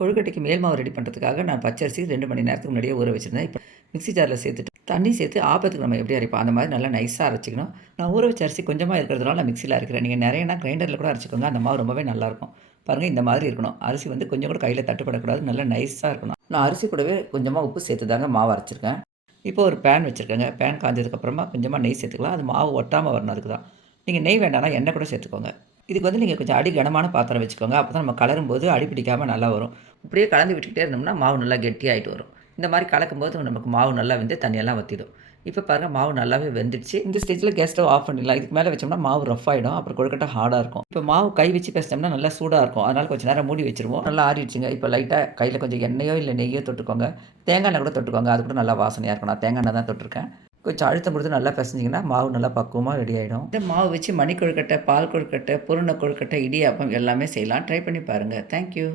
கொழுக்கட்டைக்கு மேல் மாவு ரெடி பண்ணுறதுக்காக நான் பச்சரிசி 2 மணி நேரத்துக்கு முன்னாடியே ஊற வச்சுருந்தேன். இப்போ மிக்ஸி ஜாரில் சேர்த்துட்டு தண்ணி சேர்த்து ஆப்பத்துக்கு நம்ம எப்படி அரைப்போம் அந்த மாதிரி நல்லா நைஸாக அரைச்சிக்கணும். நான் ஊற வச்ச அரிசி கொஞ்சமாக இருக்கிறதுனால நான் மிக்ஸியில் அரைக்கிறேன். நீங்கள் நிறையனா கிரைண்டரில் கூட அரைச்சிக்கோங்க. அந்த மாவு ரொம்பவே நல்லாயிருக்கும். பாருங்கள் இந்த மாதிரி இருக்கணும். அரிசி வந்து கொஞ்சம் கூட கையில் தட்டுப்படக்கூடாது. நல்லா நைஸாக இருக்கணும். நான் அரிசி கூடவே கொஞ்சமாக உப்பு சேர்த்து தாங்க மாவு அரைச்சிருக்கேன். இப்போ ஒரு பேன் வச்சுருக்கேங்க. பேன் காஞ்சதுக்கப்புறமா கொஞ்சமாக நெய் சேர்த்துக்கலாம். அது மாவு ஒட்டாமல் வரணும் அதுக்கு தான். நீங்கள் நெய் வேண்டாம்னா எண்ணெய் கூட சேர்த்துக்கோங்க. இதுக்கு வந்து நீங்கள் கொஞ்சம் அடி கனமான பாத்திரம் வச்சுக்கோங்க. அப்போ தான் நம்ம கலரும்போது அடி பிடிக்காமல் நல்லா வரும். இப்படியே கலந்து விட்டுக்கிட்டே இருந்தோம்னா மாவு நல்லா கெட்டியாகிட்டு வரும். இந்த மாதிரி கலக்கும்போது நமக்கு மாவு நல்லா வெந்து தண்ணியெல்லாம் வற்றிடும். இப்போ பாருங்கள் மாவு நல்லாவே வெந்துடுச்சு. இந்த ஸ்டேஜில் கேஸ் ஸ்டவ் ஆஃப் பண்ணிடலாம். இதுக்கு மேலே வச்சோம்னா மாவு ரஃப் ஆகிடும். அப்புறம் கொழுக்கட்டை ஹார்டாக இருக்கும். இப்போ மாவு கை வச்சு பேசினோம்னா நல்லா சூடாக இருக்கும். அதனால் கொஞ்சம் நேரம் மூடி வச்சுருவோம். நல்லா ஆறிடுச்சுங்க. இப்போ லைட்டாக கையில் கொஞ்சம் எண்ணெயோ இல்லை நெய்யோ தொட்டுக்கோங்க. தேங்காய் எண்ணெய் கூட தொட்டுக்கோங்க. அது கூட நல்லா வாசனையாக இருக்கும். நான் தேங்காய் எண்ணெய் தான் தொட்டிருக்கேன். கொஞ்சம் அழுத்தம் கொடுத்து நல்லா பிசைஞ்சிங்கன்னா மாவு நல்லா பக்குவமாக ரெடி ஆகிடும். இந்த மாவு வச்சு மணி கொழுக்கட்டை, பால் கொழுக்கட்டை, பூரண கொழுக்கட்டை, இடியாப்பம் எல்லாமே செய்யலாம். ட்ரை பண்ணி பாருங்கள். தேங்க்யூ.